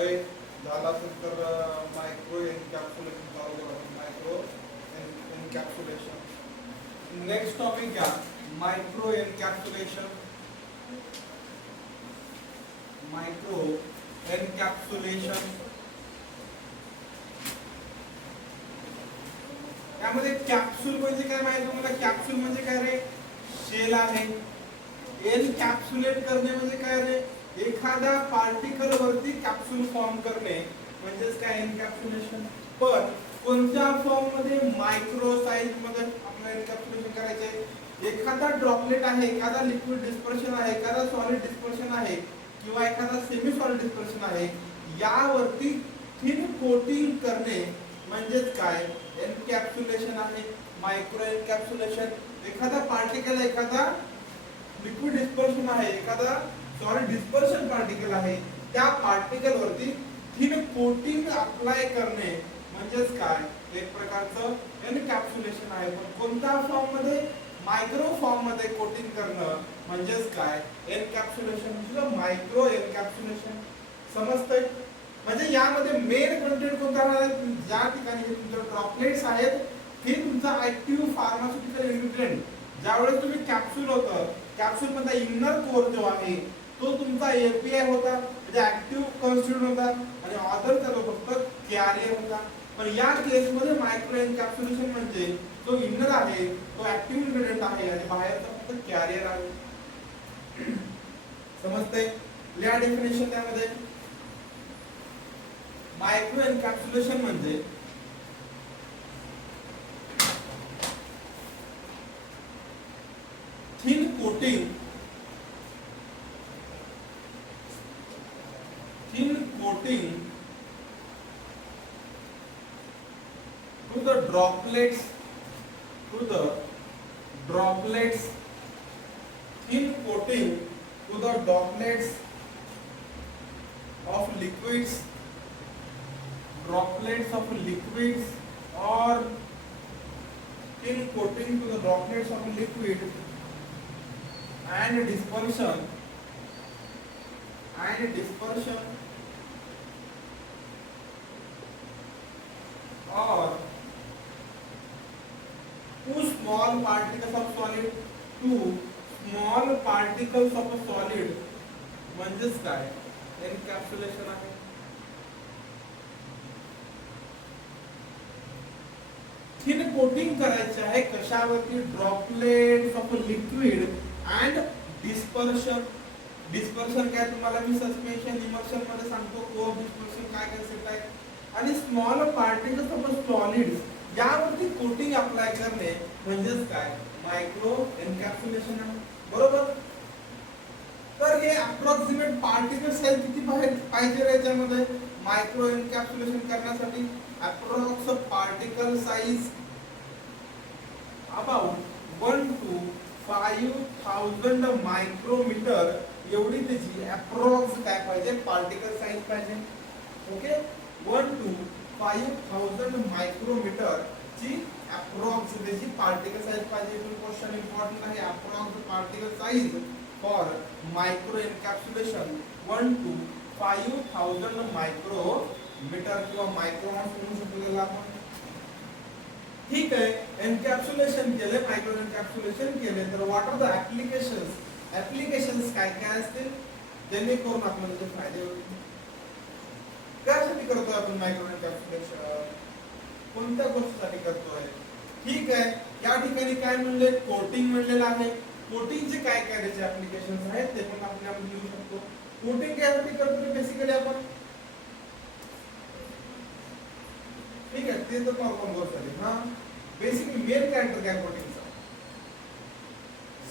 अय झाला असेल तर मायक्रो एनकॅप्सुलेशन चालू करा. मायक्रो एनकॅप्सुलेशन नेक्स्ट टॉपिक घ्या. Micro encapsulation. मायक्रो एनकॅप्सुलेशन यामध्ये कॅप्सूल म्हणजे काय माहिती तुम्हाला? कॅप्सूल म्हणजे काय रे? शेल आहे. एनकॅप्सुलेट करणे म्हणजे काय रे? एखाद्या पार्टिकल वरती कॅप्सूल फॉर्म करणे म्हणजेच काय एनकॅप्सुलेशन. पण कोणत्या फॉर्म मध्ये? मायक्रो साइज मध्ये आपल्याला एनकॅप्सुलेशन करायचे. एखादा ड्रॉपलेट आहे, एखादा लिक्विड डिस्पर्शन आहे, एखादा सॉलिड डिस्पर्शन आहे किंवा एखादा सेमी सॉलिड डिस्पर्शन आहे, यावरती थिन कोटिंग करणे म्हणजेच काय एनकॅप्सुलेशन आहे. Micro encapsulation. एखादा पार्टिकल, एखादा लिक्विड डिस्पर्शन आहे, एखादा सॉलिड डिस्पर्शन पार्टिकल आहे, त्या पार्टिकल वरती थिन कोटिंग अप्लाय करणे म्हणजेच काय एक प्रकारचं एनकॅप्सुलेशन आहे. पण कोणत्या फॉर्म मध्ये? मायक्रो फॉर्म मध्ये कोटिंग करणं म्हणजेच काय एनकॅप्सुलेशन किंवा मायक्रो एनकॅप्सुलेशन. समजतंय? म्हणजे यामध्ये मेन कंटेंट कोणता राहणार आहे? ज्या ठिकाणी तुमचे ड्रॉपलेट्स आहेत हे तुमचा ऍक्टिव्ह फार्मास्युटिकल इन्ग्रेडियंट. ज्यावेळेस तुम्ही कॅप्सूल होतं, कॅप्सूल मधला इनर कोर जो आहे तो तुमचा एपीआय होता, म्हणजे ऍक्टिव्ह कॉन्स्टिट्यूएंट होता, आणि ऑदरचा जो फक्त कॅरियर होता. पण या केसमध्ये मायक्रो एनकॅप्सुलेशन म्हणजे जो इनर आहे तो ऍक्टिव्ह इन्ग्रेडियंट आहे आणि बाहेरचा फक्त कॅरियर आहे. समजतंय? लिहा डेफिनेशन त्यामध्ये. मायक्रो एनकॅप्सुलेशन म्हणजे thin coating to the droplets thin coating to the droplets of liquids or thin coating to the droplets of liquid and dispersion or two small particles of solid म्हणजेच काय encapsulation आहे. Thin coating करायचे आहे कशावरती? Droplets of liquid and dispersion. Dispersion काय तुम्हाला मी suspension immersion मध्ये सांगतो. को डिस्पर्शन काय कन्सेप्ट आहे. आणि स्मॉल पार्टिकल्स ऑफ सॉलिड्स यावरती कोटिंग अप्लाय करणे म्हणजेच काय मायक्रो एनकॅप्सुलेशन आहे. बरोबर? तर हे अप्रॉक्सिमेट पार्टिकल साइज किती पाहिजे याच्यामध्ये मायक्रो एनकॅप्सुलेशन करण्यासाठी? Approx particle size about 1 to 5000 micrometer एवढी त्याची अप्रॉक्स काय पाहिजे? पार्टिकल साइज पाहिजे. ओके, 1 to 5000 मायक्रोमीटर ची अप्रॉक्स त्याची पार्टिकल साइज पाहिजे. क्वेश्चन इम्पॉर्टंट आहे. Approx particle size for micro encapsulation 1 to 5000 micrometer किंवा मायक्रोमॉन्स म्हणू शकतो त्याला आपण. ठीक आहे, एनकॅप्सुलेशन केले, मायक्रो एनकॅप्सुलेशन केले, तर व्हॉट आर द ऍप्लिकेशन्स काय काय असतील जेणेकरून आपल्याला त्याचे फायदे होतील. कशासाठी करतोय आपण मायक्रो एनकॅप्सुलेशन? कोणत्या गोष्टीसाठी करतोय? ठीक आहे, या ठिकाणी काय म्हणले? कोटिंग म्हणलेलं आहे. कोटिंगचे काय काय त्याचे ऍप्लिकेशन्स आहेत ते पण आपण यामध्ये लिहू शकतो. कोटिंग कशासाठी करतोय बेसिकली आपण? ठीक आहे, ते तर नॉर्मल गोष्ट आहे. हा, बेसिकली मेन कॅरेक्टर काय कोटिंगचा?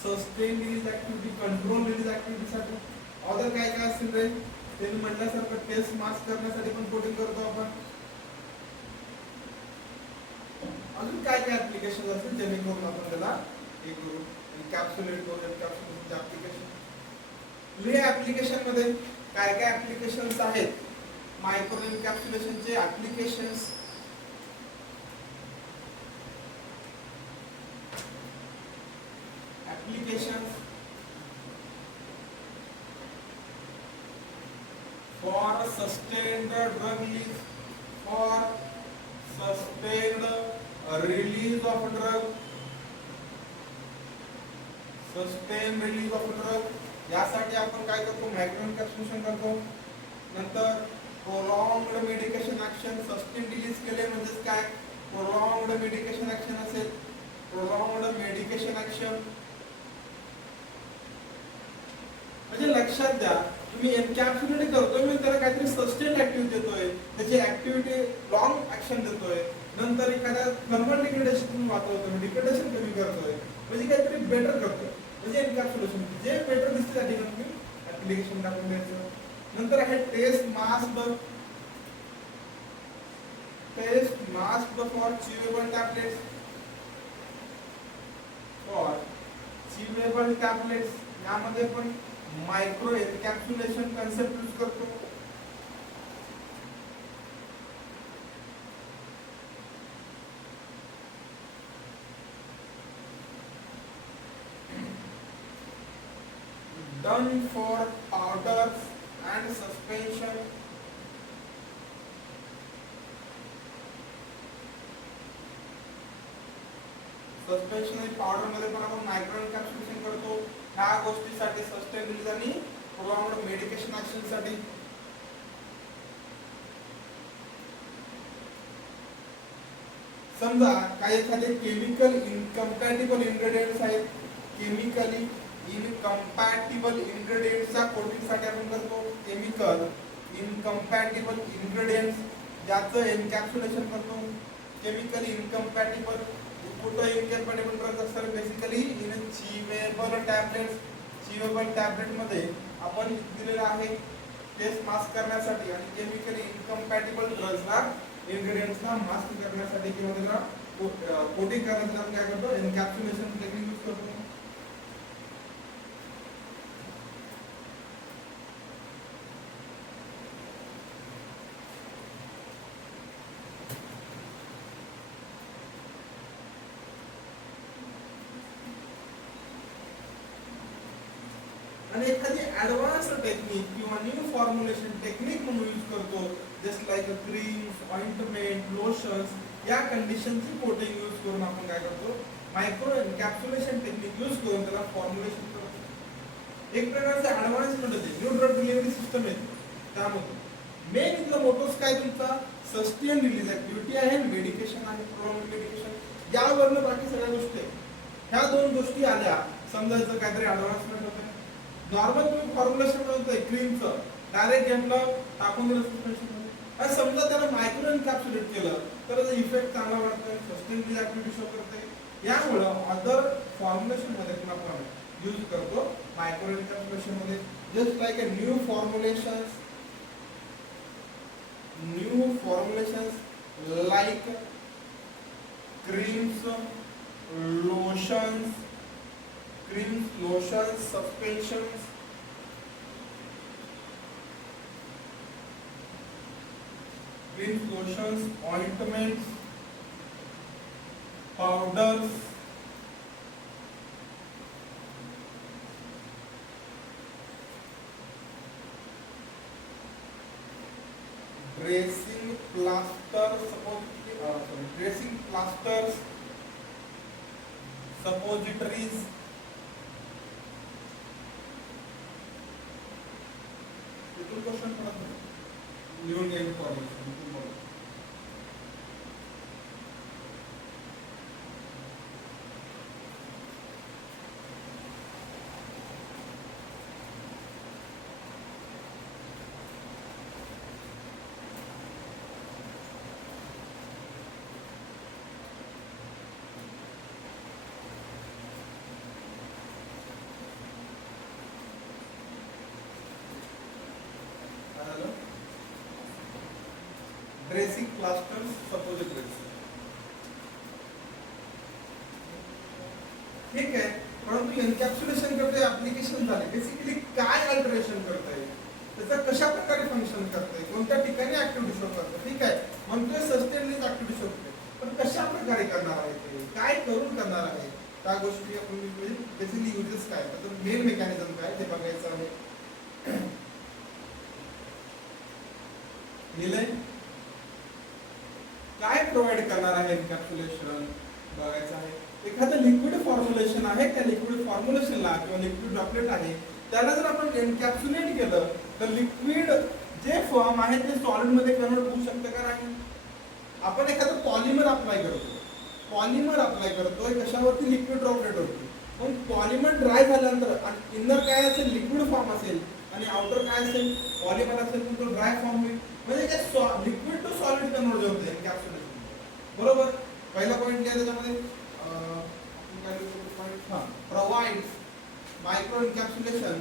Sustain release activity, control release activity साठी. अदर काय काय असतील रे? ते म्हटल्यासारखं टेस्ट मास्क करण्यासाठी पण कोटिंग करतो आपण. अजून काय काय ऍप्लिकेशन असतील जेणेकरून आपण त्याला हे करू एनकॅप्सुलेट करू. एनकॅप्सुलेशनचे ऍप्लिकेशन लिहा. ऍप्लिकेशन मध्ये काय काय ऍप्लिकेशन्स आहेत मायक्रो एनकॅप्सुलेशनचे? Applications for sustained drug release, for sustained release of drug, sustained release of drug, यासाठी आपण काय करतो, मायक्रो एन्कॅप्सुलेशन करतो. नंतर प्रोलॉंग्ड मेडिकेशन ऍक्शन, सस्टेन रिलीज केले म्हणजे काय, प्रोलॉंग्ड मेडिकेशन ऍक्शन असेल, प्रोलॉंग्ड मेडिकेशन ऍक्शन म्हणजे लक्षात द्या, तुम्ही एन्कॅप्सुलेट करतोय म्हणजे त्याला काहीतरी सस्टेन ऍक्टिव्हिटी देतोय, त्याची ऍक्टिव्हिटी लॉंग ऍक्शन देतोय, नंतर एखाद्या थर्मल डिग्रेडेशन वाचवतोय, डिग्रेडेशन कमी करतोय, म्हणजे काहीतरी बेटर करतोय, म्हणजे एन्कॅप्सुलेशन जे बेटर दिसते त्या ठिकाणी तुम्ही ऍप्लिकेशन टाकून द्यायचं. नंतर आहे test mask, test mask for chewable tablets, for chewable tablets, यामध्ये पण मायक्रो एन्कॅप्सुलेशन कन्सेप्ट यूज करतो. Done for powders and suspension, suspension आणि पावडर मध्ये पण आपण मायक्रो एन्कॅप्सुलेशन करतो. ह्या गोष्टीसाठी सस्टेन रिलीज आणि प्रोलॉंग्ड मेडिकेशन ऍक्शन साठी. समजा काही एखादे केमिकल इनकम्पॅटिबल इन्ग्रेडियंट्स आहेत, केमिकली इनकम्पॅटिबल इन्ग्रेडियंट्सच्या कोटिंग साठी आपण करतो केमिकल इनकम्पॅटिबल इन्ग्रेडियंट्स, ज्याचं एन्कॅप्सुलेशन करतो. केमिकली इनकम्पॅटिबल कुठं इनकम्पॅटिबल ड्रग्स असतात, बेसिकली इन चिवेबल टॅबलेट्स. चिवेबल टॅबलेट मध्ये आपण दिलेलं आहे टेस्ट मास्क करण्यासाठी आणि केमिकली इनकम्पॅटिबल ड्रग्सला इन्ग्रेडियंट्सला मास्क करण्यासाठी किंवा त्याला कोटिंग करण्यासाठी आपण काय करतो, एन्कॅप्सुलेशन टेक्निक यूज करतो. आणि एखादी ऍडव्हान्स टेक्निक किंवा न्यू फॉर्म्युलेशन टेक्निक म्हणून यूज करतो, just like creams, ointment, lotions, या कंडिशनची कोटिंग यूज करून आपण काय करतो, मायक्रो एन्कॅप्सुलेशन टेक्निक यूज करून त्याला फॉर्म्युलेशन करतो. एक प्रकारचं ऍडव्हान्समेंट होते, न्यू ड्रग डिलिव्हरी सिस्टम आहे. त्यामध्ये मेन इथला मोटोस काय तुमचा, सस्टेन रिलीज ऍक्टिव्हिटी आहे, मेडिकेशन आहे, प्रोलॉंग्ड मेडिकेशन, यावरनं बाकी सगळ्या गोष्टी आहेत. ह्या दोन गोष्टी आल्या समजायचं काहीतरी ऍडव्हान्समेंट होते. नॉर्मल तुम्ही फॉर्म्युलेशन बनवतोय क्रीमचं, डायरेक्ट गेमला टाकून दिलं सस्पेन्शन मध्ये, समजा त्याला मायक्रो एन्कॅप्सुलेट केलं तर त्याचा इफेक्ट चांगला वाटतोय, सस्टेन रिलीज ऍक्टिव्हिटी शो करते. यामुळं अदर फॉर्म्युलेशन मध्ये पण आपण यूज करतो मायक्रो एन्कॅप्सुलेशन मध्ये, just like a new formulations like creams, lotions, suspensions, creams, lotions, ointments, powders, dressing plasters, suppositories. Question पडत नाही, लिहून घ्यायचं कॉलेज. Dressing plasters, suppositories. ठीक आहे, परंतु एन्कॅप्सुलेशन करते ऍप्लिकेशन झाले, बेसिकली काय अल्टरेशन करताय, त्याचा कशा प्रकारे फंक्शन करताय, कोणत्या ठिकाणी ऍक्टिव्हिटी शो करते. ठीक आहे, म्हणतोय सस्टेन रिलीज ऍक्टिव्हिटी शो करते, पण कशा प्रकारे करणार आहे ते, काय करून करणार आहे, त्या गोष्टी आपण बेसिकली युजेस काय, त्याचं मेन मेकॅनिझम काय ते बघायचं आहे. लिहिलंय. काय प्रोव्हाइड करणार आहे एन्कॅप्सुलेशन बघायचं आहे. एखादं लिक्विड फॉर्म्युलेशन आहे, त्या लिक्विड फॉर्म्युलेशनला किंवा लिक्विड ड्रॉपलेट आहे त्याला जर आपण एन्कॅप्सुलेट केलं तर लिक्विड जे फॉर्म आहे ते सॉलिड मध्ये कन्वर्ट होऊ शकतं का नाही. आपण एखादं पॉलिमर अप्लाय करतोय कशावरती, लिक्विड ड्रॉपलेटवरती. पण पॉलिमर ड्राय झाल्यानंतर आणि इनर काय असेल, लिक्विड फॉर्म असेल आणि आउटर काय असेल, पॉलिमर असेल, तर तो ड्राय फॉर्म होईल. म्हणजे काय लिक्विड टू सॉलिड कन्वर्ट होते एन्कॅप्सुलेशन. बरोबर. पहिला पॉईंट काय त्याच्यामध्ये प्रोव्हाइड्स मायक्रो एन्कॅप्सुलेशन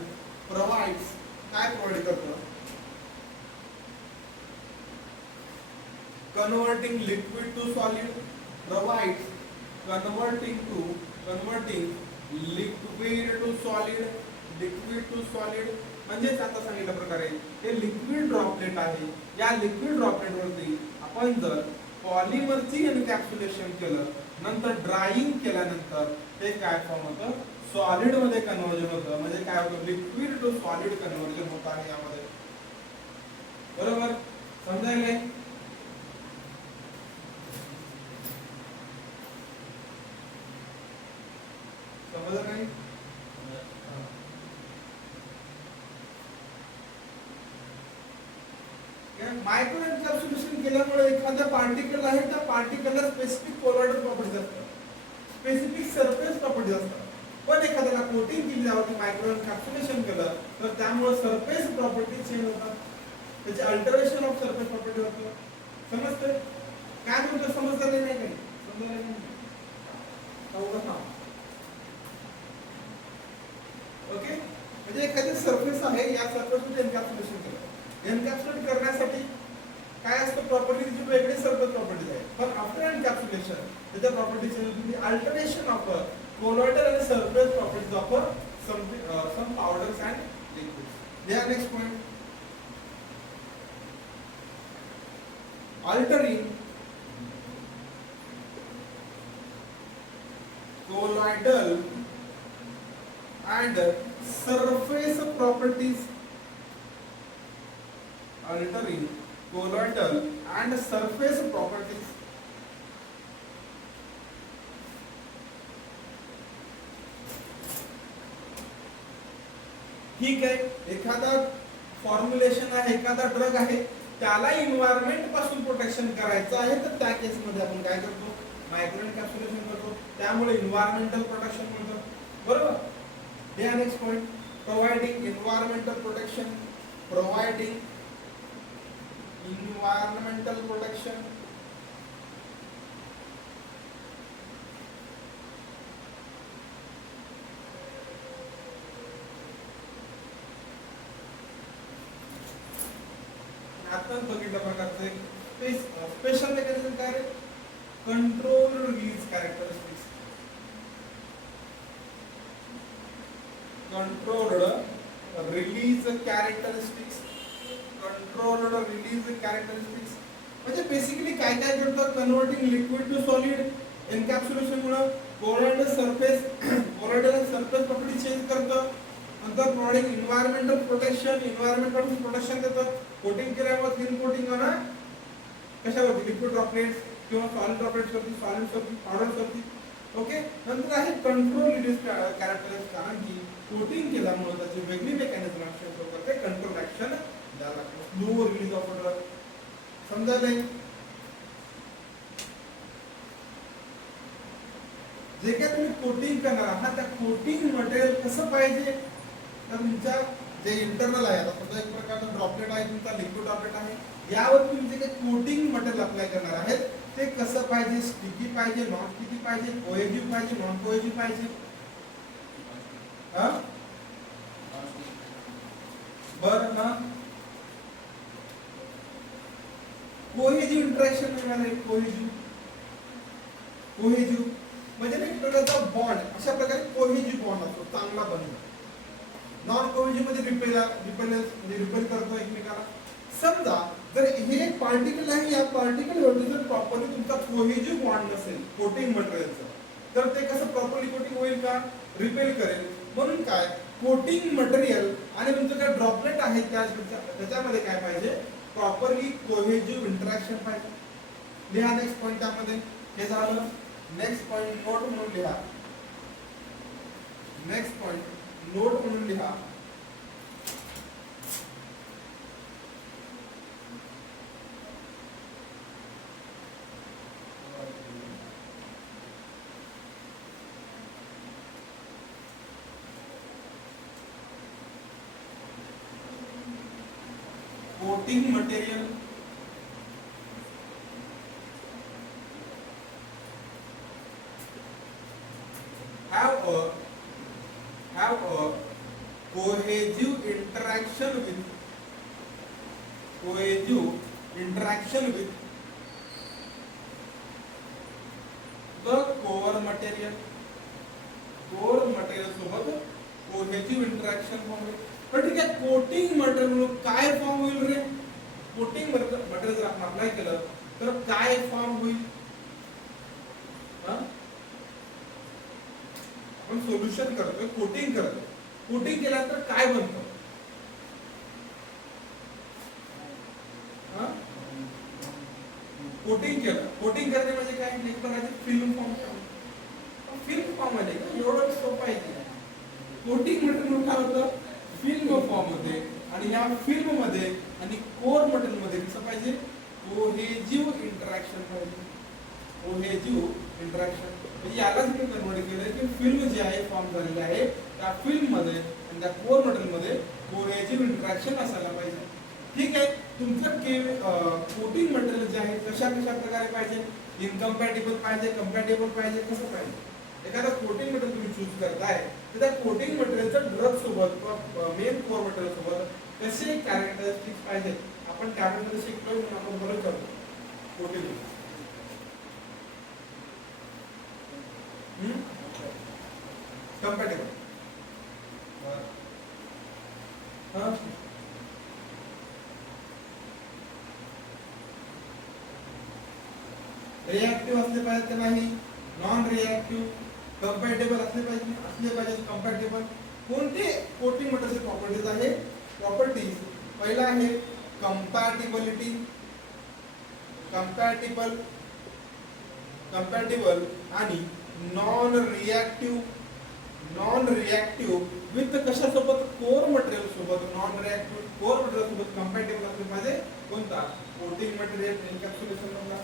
प्रोव्हाइड्स काय प्रोव्हाइड करतं, converting liquid to solid, provides converting liquid to solid. म्हणजेच आता सांगितल्या प्रकारे हे लिक्विड ड्रॉपलेट आहे. या लिक्विड ड्रॉपलेट वरती आपण जर पॉलिमरची एन्कॅप्सुलेशन केलं, नंतर ड्रायिंग केल्यानंतर ते काय फॉर्म होतं, सॉलिड मध्ये कन्वर्जन होतं. म्हणजे काय होतं, लिक्विड टू सॉलिड कन्वर्जन होत आहे यामध्ये. बरोबर समजायला. समजलं नाही. मायक्रो एन्कॅप्सुलेशन केल्यामुळे एखाद्या पार्टिकल आहे त्या पार्टिकलला स्पेसिफिक कोलॉइडल प्रॉपर्टीज असतात, स्पेसिफिक सरफेस प्रॉपर्टीज असतात. पण एखाद्याला कोटिंग केली त्यावरती मायक्रो एन्कॅप्सुलेशन केलं तर त्यामुळे सरफेस प्रॉपर्टी चेंज होतात, त्याचे अल्टरेशन ऑफ सरफेस प्रॉपर्टी होतं. समजतंय काय म्हणतो, समजलं नाही काही, समजलं नाही. ओके. म्हणजे एखादी सरफेस आहे, या सरफेसमध्ये एन्कॅप्सुलेशन केलं. एन्कॅप्सुलेट करण्यासाठी काय असतं, प्रॉपर्टीची वेगळी सरफेस प्रॉपर्टीज आहे. पण आफ्टर एन्कॅप्सुलेशन त्याच्या प्रॉपर्टीज म्हणजे अल्टरेशन ऑफ कोलॉइडल आणि surface properties of some powders and liquids. या next point, altering colloidal and surface properties, altering colloidal and surface properties. ठीक आहे. एखादा फॉर्म्युलेशन आहे, एखादा ड्रग आहे, त्याला एन्व्हायरमेंट पासून प्रोटेक्शन करायचं आहे, तर त्या केस मध्ये आपण काय करतो, मायक्रो एन्कॅप्सुलेशन करतो. त्यामुळे एन्व्हायरमेंटल प्रोटेक्शन म्हणतो. बरोबर. हे next point, providing environmental protection, providing environmental protection. आता बघितल्या प्रकारचे स्पेशल मेकॅनिझम काय रे, control release characteristics. Controlled release characteristics, controlled release characteristics. म्हणजे बेसिकली काय काय करतं, converting liquid to solid encapsulation मुळे कोलॉइडल सरफेस प्रॉपर्टी चेंज करतं. नंतर प्रोव्हाइडिंग एन्व्हायरमेंटल प्रोटेक्शन देतं. कोटिंग केल्यावर थिन कोटिंग होणार कशावरती, लिक्विड ड्रॉपलेट्स किंवा सॉलिड ड्रॉपलेट्स वरती, सॉलिड्स वरती, पावडर्स वरती. ओके. नंतर आहे कंट्रोल रिलीज कॅरेक्टरिस्टिक्स. कारण की कोटिंग केल्यामुळे त्याची वेगळी मेकॅनिझम ऍक्शन करते, कंट्रोल ऍक्शन द्यायला लागतो, स्लो रिलीज ऑफ ड्रग. समजायला. जे काय तुम्ही कोटिंग करणार आहात त्या कोटिंग मटेरियल कसं पाहिजे, तर तुमच्या जे इंटरनल आहे, आता समजा एक प्रकारचा ड्रॉपलेट आहे, तुमचा लिक्विड ड्रॉपलेट आहे, यावर तुम्ही जे काही कोटिंग मटेरियल अप्लाय करणार आहेत ते कसं पाहिजे, स्टिकी पाहिजे, नॉन स्टिकी पाहिजे, कोहेजिव्ह पाहिजे, नॉन कोहेजिव्ह पाहिजे. बरं ना. कोहेजिव्ह इंटरॅक्शन मिळाले, कोहेजिव्ह म्हणजे एक प्रकारचा बॉन्ड, अशा प्रकारे कोहेजिव्ह बॉन्ड असतो, चांगला बंध. नॉन कोहेजिव्ह मध्ये रिपेल करतो एकमेकाला. समजा जर हे एक पार्टिकल आहे, या पार्टिकल वरती जर प्रॉपरली तुमचा कोहेजिव्ह बॉन्ड नसेल कोटिंग मटेरियलचा, तर ते कसं प्रॉपरली कोटिंग होईल का, रिपेल करेल. म्हणून काय, कोटिंग मटेरियल आणि तुमचं काय ड्रॉपलेट आहे त्याच्यामध्ये काय पाहिजे, प्रॉपरली कोहेजिव्ह इंटरॅक्शन पाहिजे. लिहा नेक्स्ट पॉइंट त्यामध्ये. हे झालं. नेक्स्ट पॉइंट नोट म्हणून लिहा. नेक्स्ट पॉइंट नोट म्हणून लिहा. coating material have a cohesive interaction with the core material. core material सोबत cohesive interaction होईल. पण ठीक आहे, कोटिंग मटेरियल म्हणून काय फॉर्म होईल रे? कोटिंग मटेरियल जर आपण अप्लाय केलं तर काय फॉर्म होईल? आपण सोल्युशन करतोय, कोटिंग करतोय. कोटिंग केल्यानंतर काय बनतं? कोटिंग केलं. कोटिंग करणे म्हणजे काय? एक प्रकारचे फिल्म फॉर्म. फिल्म फॉर्म म्हणजे काय? एवढं सोपं आहे की कोटिंग मटेरियल काय होतं? फिल्म फॉर्म मध्ये. आणि या फिल्म मध्ये आणि कोर मटेरियल मध्ये कसं पाहिजे? कोहेजिव्ह इंटरॅक्शन पाहिजे. कोहेजिव्ह इंटरॅक्शन म्हणजे यालाच मी कन्वर्ट केलंय की फिल्म जी आहे फॉर्म झालेली आहे त्या फिल्म मध्ये आणि त्या कोर मटेरियल मध्ये कोहेजिव्ह इंटरॅक्शन असायला पाहिजे. ठीक आहे. तुमचं कोटिंग मटेरियल जे आहे कशा प्रकारे पाहिजे? इनकम्पॅटिबल पाहिजे, कम्पॅटिबल पाहिजे, कसं पाहिजे? एखादा कोटिंग मटेरियल तुम्ही चूज करताय तर त्या कोटिंग मटेरियलच्या ड्रग सोबत मेन कोर मटेरियल सोबत कसे कॅरेक्टरिस्टिक्स पाहिजे आपण त्यामध्ये शिकलोय म्हणून आपण बरं करतो. कोटिंग कम्पॅटिबल रिएक्टिव्ह असले पाहिजे का नाही? Non reactive. कम्पॅटिबल असले पाहिजे कम्पॅटिबल. कोणते कोटिंग मटेरियलचे प्रॉपर्टीज आहे? प्रॉपर्टीज पहिला आहे कंपॅटिबिलिटी. कंपॅटिबल आणि non reactive. Non reactive with कशासोबत? कोर मटेरियल सोबत. नॉन रिएक्टिव्ह कोर मटेरियल सोबत कंपॅटिबल असले पाहिजे. कोणता? कोटिंग मटेरियल एन्कॅप्सुलेशन मधला.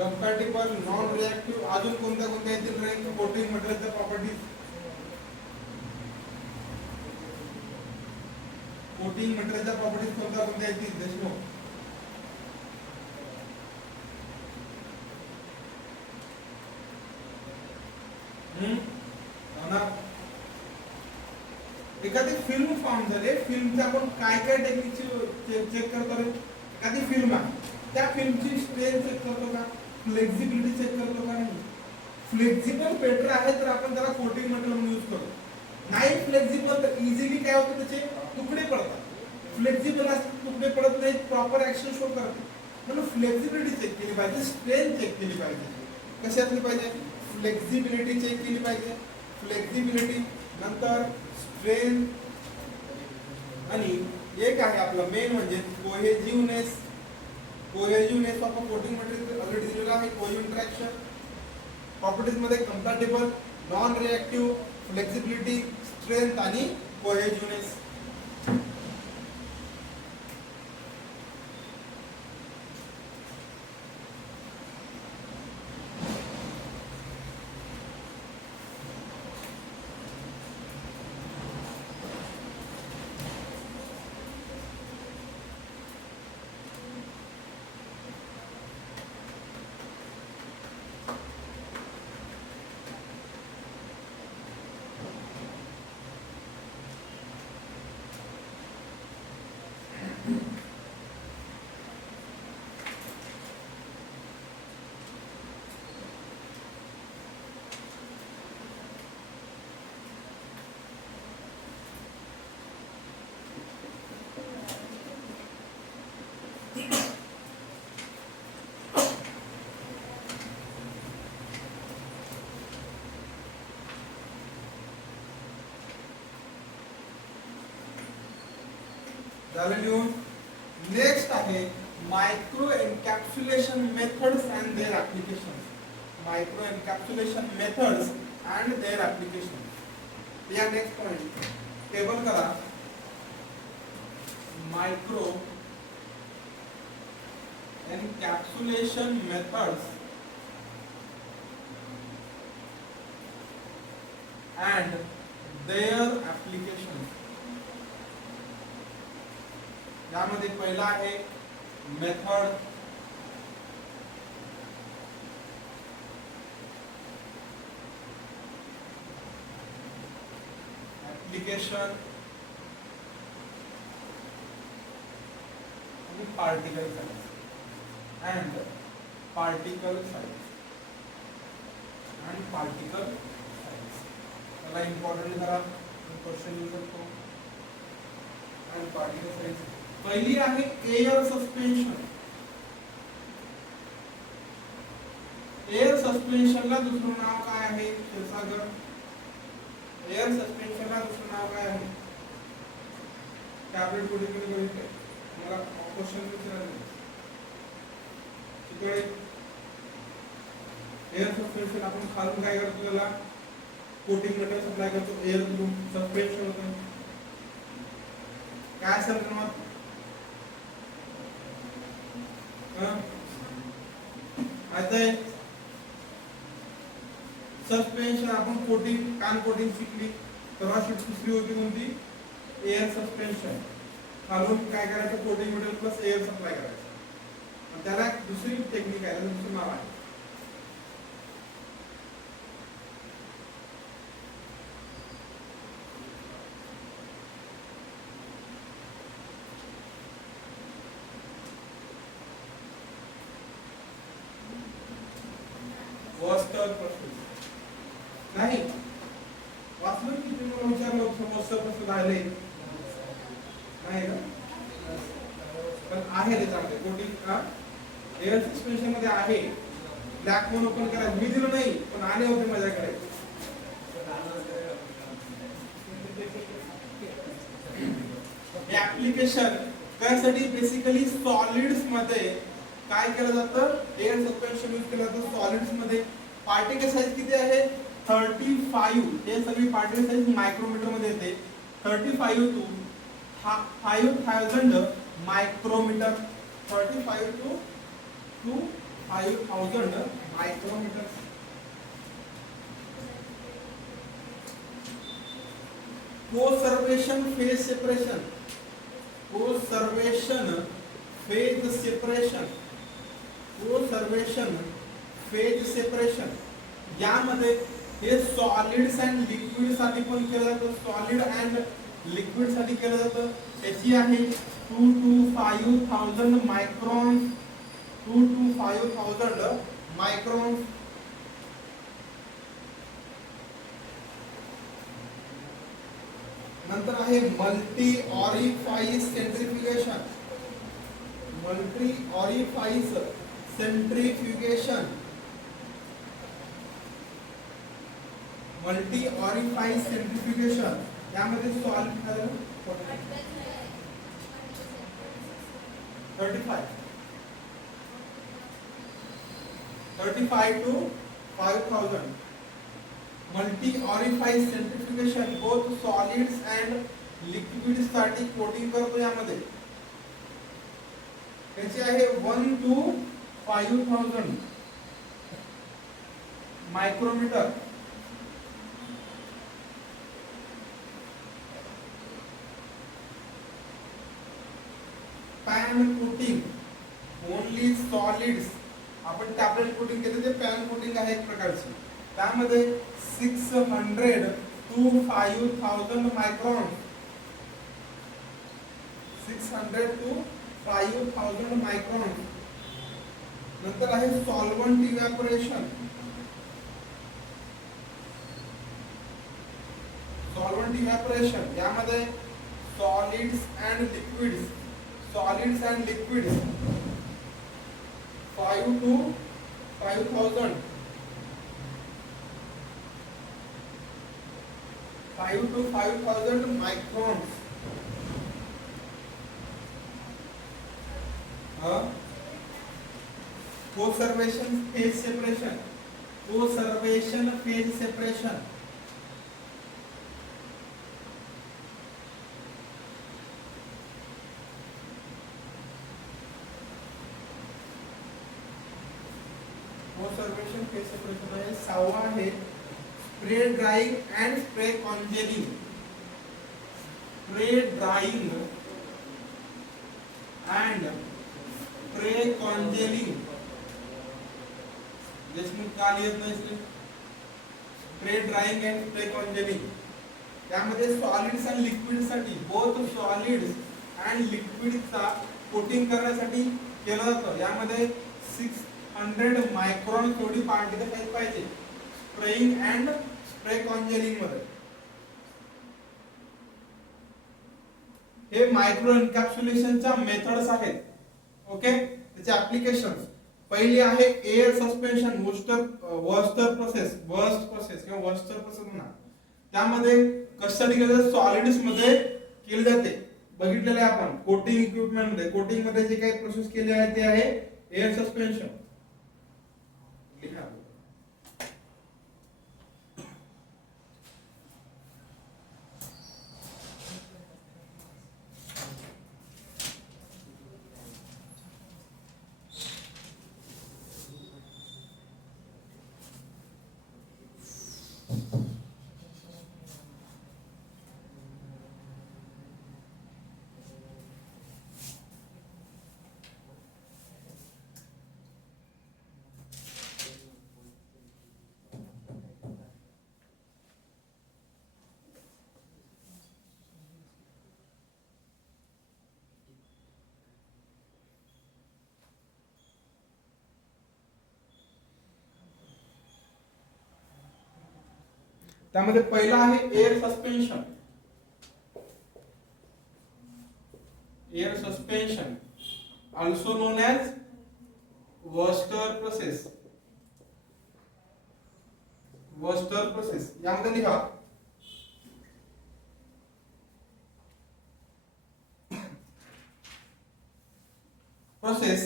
Compatible, non reactive. अजून कोणत्या येतील रे कोटिंग मटेरियलच्या प्रॉपर्टीज? कोटिंग मटेरियलच्या प्रॉपर्टीज कोणत्या येतील देशमुख? एखादी फिल्म फॉर्म झाले, फिल्मचे आपण काय टेक्निकची चेक करतो रे? एखादी फिल्म आहे, त्या फिल्मची स्ट्रेंथ चेक करतो का? फ्लेक्झिबिलिटी चेक करतो का? नाही. फ्लेक्झिबल पेटर आहे तर आपण त्याला कोटिंग मटेरियल म्हणून यूज करतो. नाही फ्लेक्झिबल तर इझिली काय होतं? त्याचे तुकडे पडतात. फ्लेक्झिबल असते तुकडे पडत नाहीत, प्रॉपर ऍक्शन शो करते. म्हणून फ्लेक्झिबिलिटी चेक केली पाहिजे, स्ट्रेंथ चेक केली पाहिजे. कशातली पाहिजे? फ्लेक्झिबिलिटी चेक केली पाहिजे. फ्लेक्झिबिलिटी नंतर स्ट्रेंथ आणि एक आहे आपलं मेन म्हणजे cohesiveness. Cohesiveness of a coating material already दिलेला आहे. कोहेजिव्ह इंटरॅक्शन प्रॉपर्टीज मध्ये compatible, non reactive, flexibility, strength आणि कोहेजिव्हनेस. झालं लिहून. नेक्स्ट आहे micro encapsulation methods and their applications. Micro encapsulation methods and their application. या नेक्स्ट पॉइंट टेबल करा. Micro encapsulation methods and their application. यामध्ये पहिला आहे मेथड, ऍप्लिकेशन आणि particle size and particle size and particle size. त्याला important करा, question येऊ शकतो. and particle size. पहिली आहे एअर सस्पेन्शन. एअर सस्पेन्शनला दुसरं नाव काय आहे क्षीरसागर? एअर सस्पेन्शनला दुसरं नाव काय आहे? टॅबलेट कुठे कुठे बघितले मला क्वेश्चन विचारले तिकडे. एअर सस्पेन्शन आपण खालून काय करतो, त्याला कोटिंग मटेरियल सप्लाय करतो, एअर थ्रू सस्पेन्शन होतं. काय असेल तर मग आता सस्पेन्शन आपण कोटिंग, कान कोटिंग शिकली, तेव्हा दुसरी होती कोणती? Air suspension. खालून काय करायचं, coating material plus air supply करायचं. त्याला दुसरी टेक्निक आहे, दुसरं नाव आहे वॉस्टर प्रोसेस. नाही वाचलं की तुम्हाला विचारलं होतं वॉस्टर प्रोसेस राहिले नाही का? पण आहे त्याच्यामध्ये कोटिंग का एअर सस्पेन्शन मध्ये आहे. ब्लॅक म्हणून ओपन करा, मी दिलं नाही पण आले होते माझ्याकडे. ऍप्लिकेशन त्यासाठी बेसिकली सॉलिड्स मध्ये काय केलं जातं, एअर सस्पेन्शन यूज केलं जातं सॉलिड्स मध्ये. पार्टिकल साइज किती आहे? 35. हे सगळी पार्टिकल साइज मायक्रोमीटर मध्ये येते. 35 to 5000 micrometre. 35 to 5000 micrometre. Coacervation phase separation. Coacervation phase separation. Coacervation phase separation यामध्ये हे सॉलिड्स अँड लिक्विड साठी पण केलं जातं. सॉलिड अँड लिक्विड साठी केलं जातं. त्याची आहे 2 to 5000 मायक्रॉन. 2 to 5000 micron. नंतर आहे multi orifice centrifugation. Multi orifice centrifugation. Multi orifice centrifugation यामध्ये solve 35 to 5000 multi orifice centrifugation both solids and liquid साठी कोटिंग करतो. यामध्ये त्याची आहे 1 to 5000 micrometer. Pan coating only solids. आपण टॅबलेट कोटिंग केलं ते पॅन कोटिंग आहे एक प्रकारची. त्यामध्ये 600 to 5000 मायक्रॉन. 600 to 5000 micron. नंतर आहे सॉल्व्हंट इव्हॅपोरेशन. सॉल्व्हंट इव्हॅपोरेशन यामध्ये solids and liquids. Solids and liquids 5 to 5000. 5 to 5000 microns. Coacervation phase separation, coacervation phase separation, coacervation phase separation आहे. सहावा आहे spray drying and spray congealing, spray drying and spray congealing. Deshmukh का लिहित नाही spray drying and spray congealing. त्यामध्ये solids आणि liquid साठी, both solids and लिक्विडचा कोटिंग करण्यासाठी केलं जातं. यामध्ये 600 मायक्रॉन थोडी पार्टिकल साईज पाहिजे स्प्रेइंग अँड स्प्रे कॉन्जेलिंग मध्ये. हे मायक्रो एन्कॅप्सुलेशनच्या मेथड्स आहेत. ओके, त्याचे ऍप्लिकेशन्स. पहिली आहे एअर सस्पेन्शन, वर्स्टर प्रोसेस किंवा वर्स्टर प्रोसेस म्हणा. त्यामध्ये कशासाठी केलं, सॉलिड्स मध्ये केले जाते. बघितलेले आपण कोटिंग इक्विपमेंट मध्ये, कोटिंग मध्ये जे काही प्रोसेस केले आहे ते आहे एअर सस्पेन्शन. लिहा. त्यामध्ये पहिला आहे air suspension. Air suspension also non as Wurster process. Wurster process यामध्ये लिहा process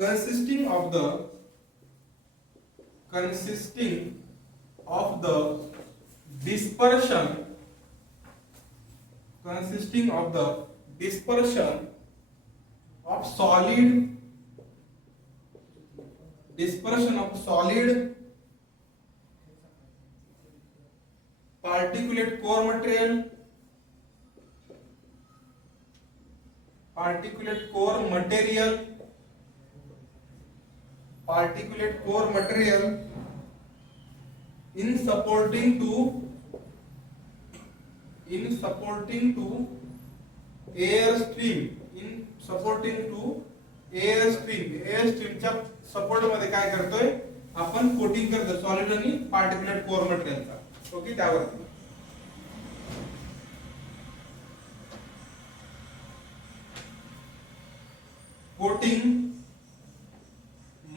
consisting of the dispersion of solid particulate core material in supporting to airstreamच्या सपोर्ट मध्ये काय करतोय आपण, कोटिंग करतो सॉलिड आणि पार्टिक्युलेट कोर मटेरियलचा. ओके, त्यावरती coating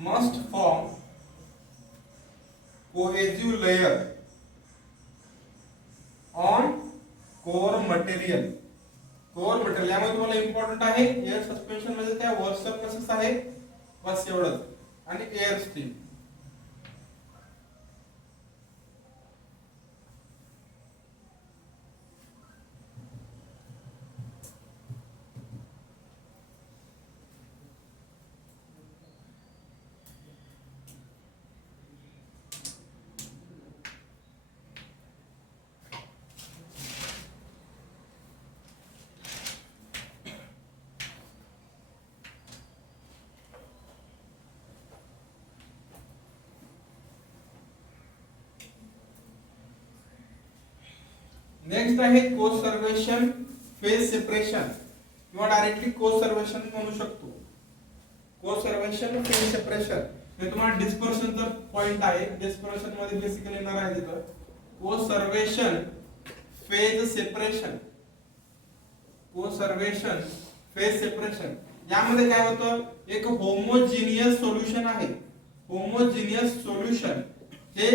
must form cohesive layer on core material. यामध्ये तुम्हाला इम्पॉर्टंट आहे एअर सस्पेन्शन मध्ये त्या वर्स्टर प्रोसेस आहे, बस एवढंच, आणि एअर स्ट्रीम. नेक्स्ट आहे कोसर्वेशन फेज सेपरेशन किंवा डायरेक्टली कोसर्वेशन म्हणू शकतो. कोसर्वेशन फेज सेपरेशन हे तुम्हाला डिस्पर्शनचा पॉइंट आहे. डिस्पर्शन मध्ये बेसिकली येणार आहे तिथं कोसर्वेशन फेज सेपरेशन. यामध्ये काय होतं, एक होमोजिनियस सोल्युशन आहे. होमोजिनियस सोल्युशन हे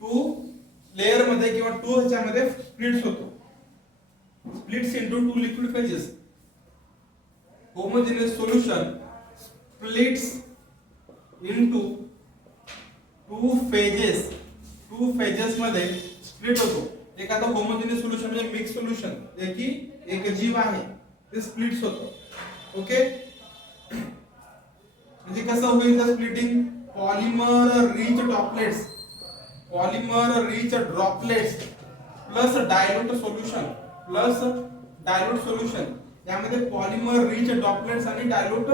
टू लेयर मध्ये किंवा टू ह्याच्यामध्ये स्प्लिट्स होतो. splits into two liquid phases. Homogeneous solution splits into two phases. Two phases मध्ये स्प्लिट होतो. एखादा होमोजेनियस सोल्युशन म्हणजे मिक्स सोल्युशन जे की एकजीव आहे ते स्प्लिट्स होतं. ओके, म्हणजे कसं होईल तर splitting polymer rich droplets plus dilute solution यामध्ये पॉलिमर रिच ड्रॉपलेट्स आणि डायल्यूट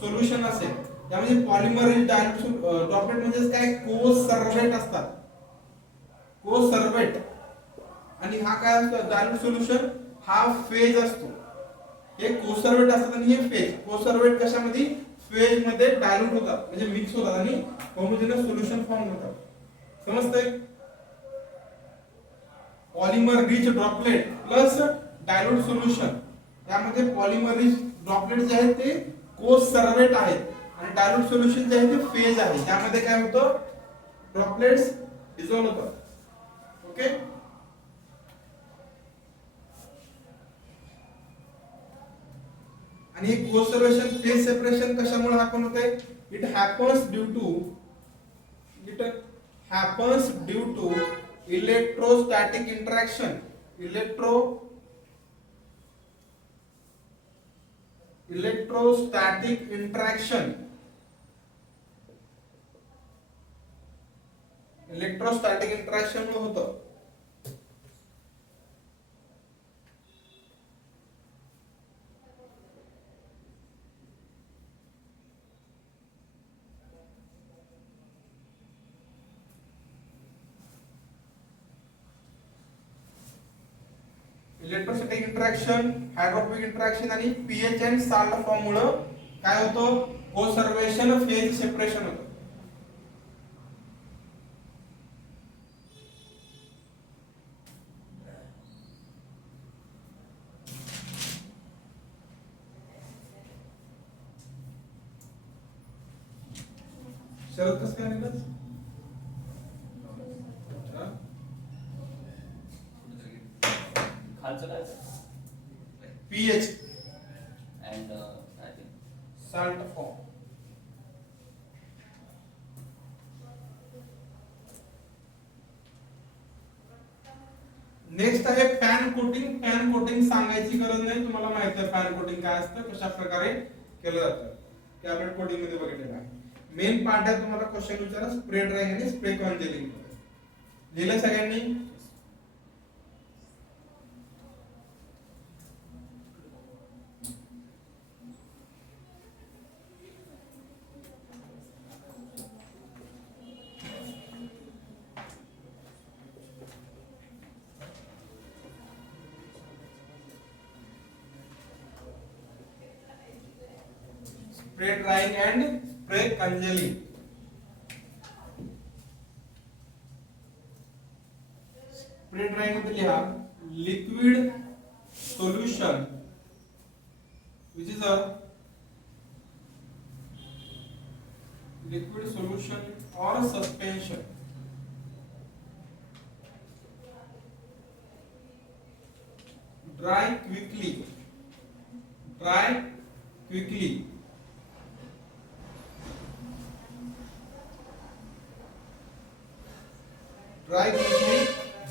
सोल्युशन असेल. यामध्ये पॉलिमर रिच डायल्यूट ड्रॉपलेट म्हणजे काय कोसर्वेट असतात. कोसर्वेट आणि हा काय असतो डायल्यूट सोल्युशन हा फेज असतो. हे कोसर्वेट असतात आणि हे फेज. कोसर्वेट कशामध्ये फेज मध्ये डायल्यूट होतात म्हणजे मिक्स होतात आणि होमोजेनियस सोल्युशन फॉर्म होतात. समजतंय? Polymer rich droplet plus dilute solution यामध्ये पॉलिमर रिच ड्रॉपलेट जे आहेत ते कोसर्वेट आहेत आणि डायल्यूट सोल्युशन जे आहे ते फेज आहे. त्यामध्ये काय होतं ड्रॉपलेट्स डिझॉल्व होतात. ओके, आणि हे कोसर्वेशन फेज सेपरेशन कशामुळे हॅपन होते? It happens due to electrostatic interaction. Electrostatic interaction होतं. इलेक्ट्रोस्टॅटिक इंटरॅक्शन, हायड्रोफोबिक इंटरॅक्शन आणि पीएच अँड साल्ट फॉर्म मुळे काय होतं कोसर्वेशन फेज सेपरेशन होतं. शरद कसं काय निघाल? pH and I think salt form. Next आहे पॅन कोटिंग. पॅन कोटिंग सांगायची गरज नाही, तुम्हाला माहिती आहे पॅन कोटिंग काय असतं, कशा प्रकारे केलं जातं. कॅबिनेट कोटिंग मध्ये बघितलेलं आहे. मेन पार्ट आहे तुम्हाला क्वेश्चन विचारा स्प्रे ड्रायिंग आणि स्प्रे कॉन्जेलिंग. लिहिलं सगळ्यांनी? Spray drying and spray congealing. Spray drying मध्ये लिहा liquid solution which is a liquid solution or suspension dry quickly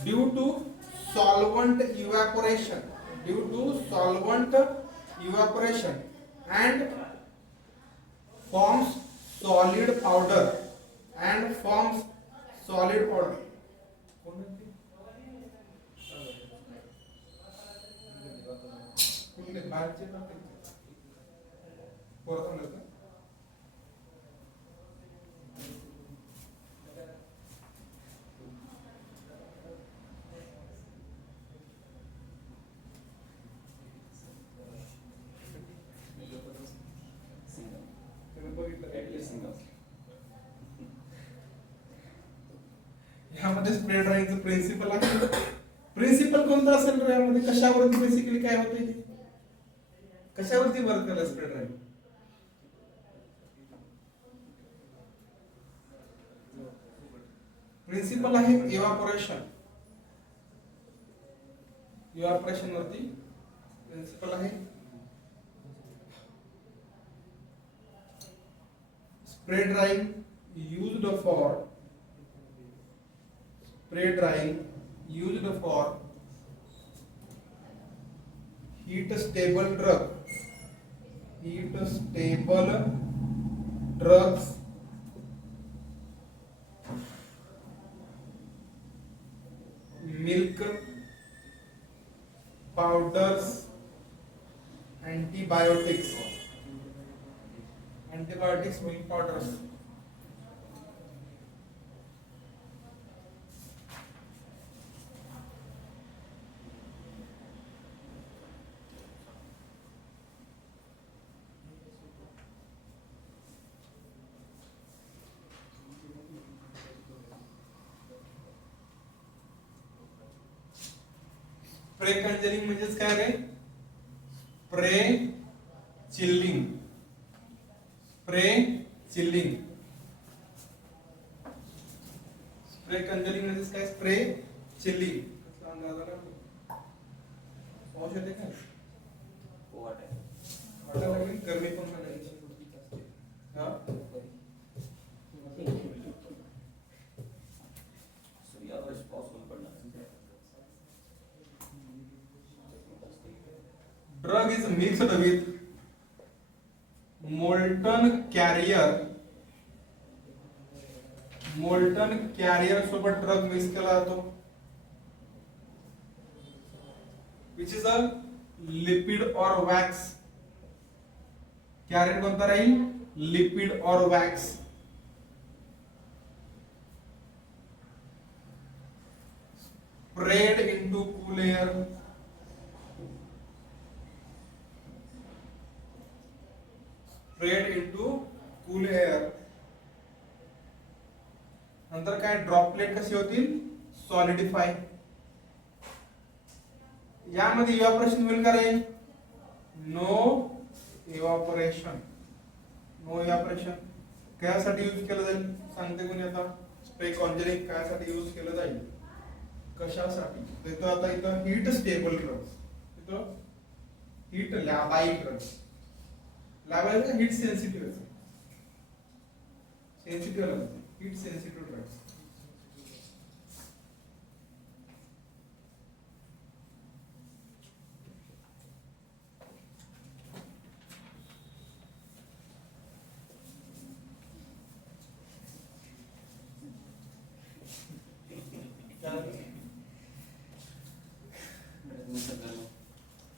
due to solvent evaporation and forms solid powder यामध्ये spray ड्रायिंगचं principal आहे. Principal कोणतं असेल रे यामध्ये? कशावरती basically काय होते, कशावरती वर्क केलं स्प्रे ड्रायिंग? प्रिन्सिपल आहे इव्हापोरेशन वरती प्रिन्सिपल आहे spray drawing used for heat stable drugs milk powders antibiotics milk powders spray Conjuring म्हणजेच काय रे स्प्रे चिल्लिंग स्प्रे कंजरिंग म्हणजेच काय स्प्रे चिल्लिंग कसला अंदाज आला पाऊस येते काय वाटायला लागली गरमी पण म्हणायची हा drug is mixed with molten carrier सोबत ड्रग मिक्स केला जातो which is a lipid or wax carrier कोणता राहील lipid or wax sprayed into cool air नंतर काय ड्रॉपलेट कशी होतील सॉलिडिफाय यामध्ये इव्हॅपोरेशन होईल का रे नो इव्हॅपोरेशन कशासाठी यूज केलं जाईल सांगते कोणी आता स्प्रे कॉन्जरिंग कशासाठी यूज केलं जाईल कशासाठी तर आता इथं हीट स्टेबल ड्रग्स इथं हीट लॅबाइल ड्रग्स लॅबाइल का heat sensitive heat sensitive drugs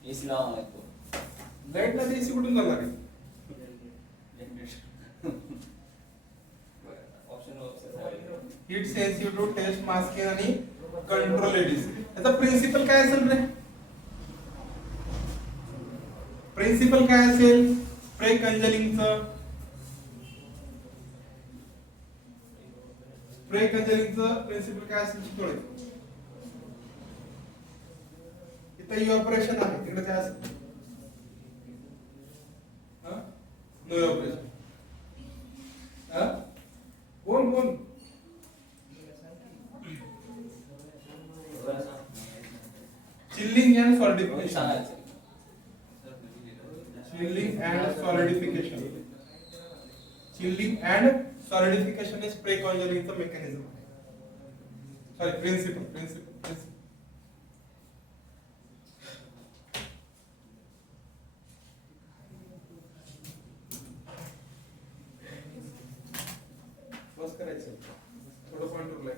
AC लावा लागतो लाईट ना एसी कुठून जाणार आहे हीट सेन्सिटिव्ह टेस्ट मास्किंग आणि कंट्रोल एडिस याचा प्रिन्सिपल काय असेल रे स्प्रे कंजरिंगचं प्रिन्सिपल काय असेल शिकवलं इथं इव्हॅपोरेशन आहे तिकडे काय असेल नो इव्हॅपोरेशन कोण chilling and solidification is spray conjuring the mechanism principle बस करायचं थोडं पॉइंट उरलाय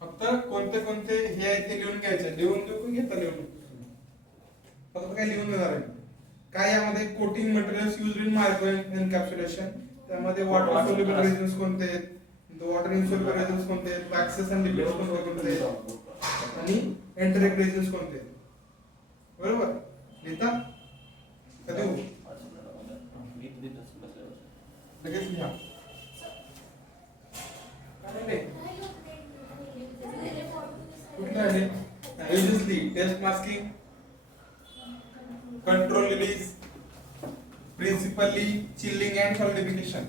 फक्त कोणते हे आहे ते लिहून घ्यायचे लिहून देऊ घेता लिहून फक्त काय लिहून देणार आहे काय यामध्ये coating materials used in micro encapsulation त्यामध्ये वॉटर सोल्युबल रेजिन्स कोणते आहेत वॉटर इन्सोल्युबल रेजिन्स कोणते आहेत वॅक्सेस आणि लिपिड्स कोणते आहेत आणि एंटरिक रेजिन्स कोणते आहेत बरोबर लिहिता कधी लगेच लिहा कुठले आहे obviously taste masking control release principally chilling and solidification